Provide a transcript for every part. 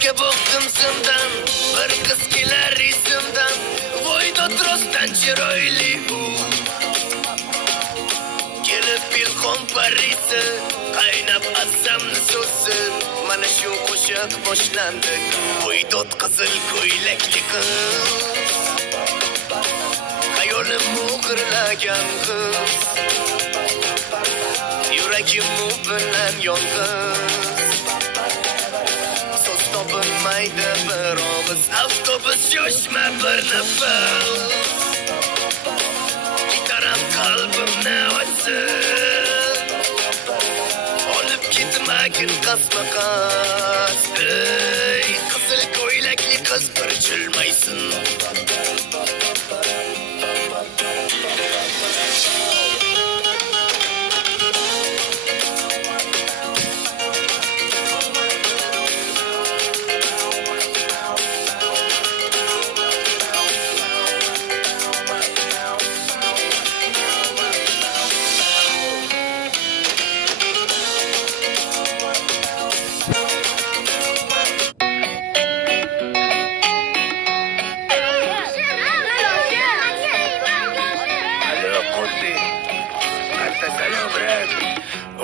Ki bıktım sımdan, bir kız keler isimdan. Voydot rostdan chiroyli u. Kelib ilhom parisi, qaynab asamni so'zi. Mana shu qo'shiq boshlandi. Voydot qizil ko'ylakli qiz. Hayolim o'g'irlagan qiz. Yuragim bilan yolg'iz. So'z topilmaydi bir og'iz. Avtobus yoshma bir nafas. Gitaram qalbimni ochsin. Olib ketmagin qasma-qas. Ey qizil ko'ylakli qiz bir jilmaysin.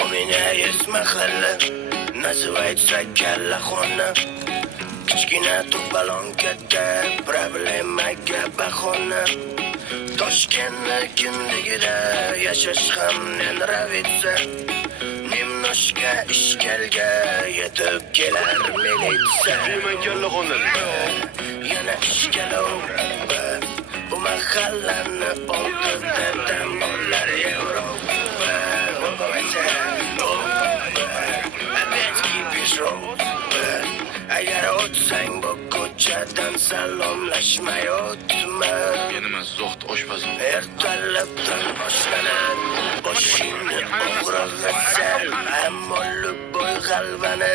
У меня есть махалла, называется Калахона. Kichkina turbalon katta problemaga bahona. Toshkentni kimligida yashash ham nravится. Немножко ishkalga yetib kelar militsiya. Deyman Kalaxona. Yana ishkalov. Bu mahallani oldidan bolalar Yevropa. Agar o'tsang bu ko'chadan salomlashmay o'tma. Menimi zo'xt oshpazim. Ertalabdan boshlanib boshingni o'g'irlatsa, ammo boy g'alvani